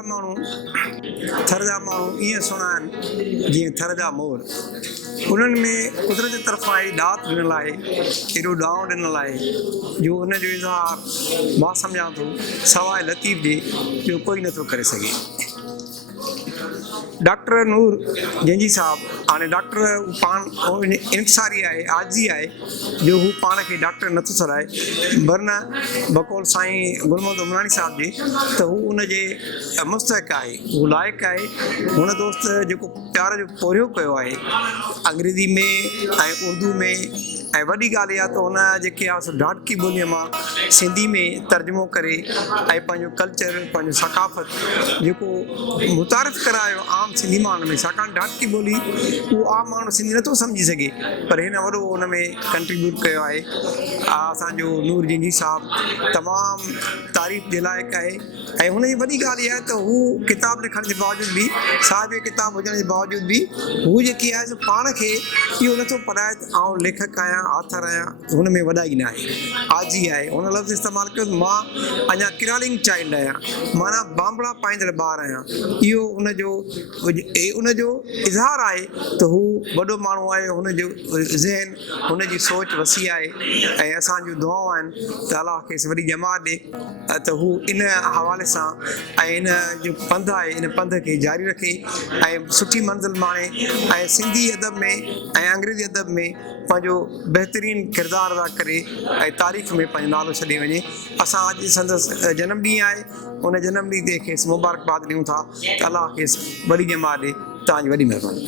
जा माण्हू ईअं सुहिणा आहिनि जीअं थर जा मोर। उन्हनि में कुदरत जी तरफ़ां ई ॾात ॾिनल आहे, एॾो ॾांव ॾिनल आहे जो उनजो इज़हार मां सम्झां थो सवाइ लतीफ़ जे ॿियो कोई नथो करे सघे। डॉक्टर नूर जंहिंजी साहब हाणे डॉक्टर पाण इंसारी आहे, आजी आहे जो हू पाण खे डॉक्टर नथो सॾाए, वरना बकौल साईं गुलमोहम्मद उमरानी साहब जे त हू उनजे मुस्तहिक़ आहे, हू लाइक़ु आहे। हुन दोस्त जेको प्यार जो पोरियो कयो आहे अंग्रेज़ी में ऐं उर्दू में, ऐं वॾी ॻाल्हि इहा त हुन जेके आहे ढाटकी ॿोलीअ मां सिंधी में तर्जुमो करे ऐं पंहिंजो कल्चर, पंहिंजो सकाफ़त जेको मुतारिफ़ करायो आम सिंधी माण्हुनि में, छाकाणि ढाटकी ॿोली उहो आम माण्हू सिंधी नथो सम्झी सघे, पर हिन वॾो हुन में कंट्रीब्यूट कयो आहे। असांजो नूर जिंजी साहब तमामु तारीफ़ जे लाइक़ु आहे। ऐं हुनजी वॾी ॻाल्हि इहा आहे त हू किताब लिखण जे बावजूदि बि, साहिब किताब हुजण जे बावजूदि बि, हू जेकी आहे पाण खे इहो नथो पढ़ाए त आउं लेखक आहियां, आथर आहियां, हुन में वॾाई न आहे, आजी आहे। हुन लफ़्ज़ इस्तेमालु कयो मां अञा किरालिंग चाइल्ड आहियां, माना बांबड़ा पाईंदड़ ॿार आहियां। इहो उनजो इज़हार आहे त हू वॾो माण्हू आहे, हुनजो ज़हन, हुनजी सोच वसी आहे। ऐं असांजूं दुआऊं आहिनि त अलाह खेसि वॾी ॼमात ॾे त हू इन हवाले सां ऐं इन जो पंधु आहे, इन पंध खे जारी रखे ऐं सुठी मंज़िल माणे ऐं सिंधी अदब में ऐं अंग्रेज़ी अदब में पंहिंजो बहितरीनु किरदारु अदा करे ऐं तारीख़ में पंहिंजो नालो छॾे वञे। असां अॼु संदसि जनमु ॾींहुं आहे, उन जनमु ॾींहं ते खेसि मुबारकबाद ॾियूं था त अलाह खेसि वॾी ॼमात ॾे। तव्हांजी वॾी महिरबानी।